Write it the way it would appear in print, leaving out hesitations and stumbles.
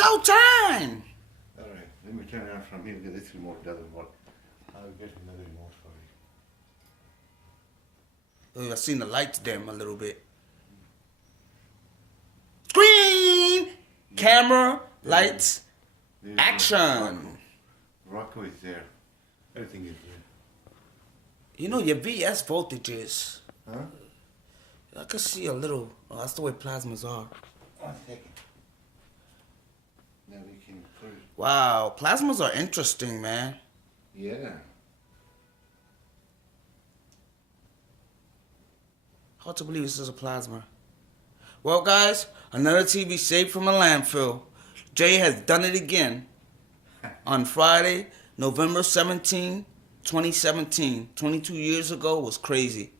showtime. Alright, let me turn it on from here because this remote doesn't work. I'll get another remote for you. Oh, I seen the lights dim a little bit. Screen! Camera, lights, action. Rocco is there. Everything is there. You know your VS voltages. Huh? I could see a little. Oh, that's the way plasmas are. 1 second. Now we can put it. Wow, plasmas are interesting, man. Yeah. Hard to believe this is a plasma. Well, guys, another TV saved from a landfill. Jay has done it again. On Friday, November 17, 2017, 22 years ago, was crazy.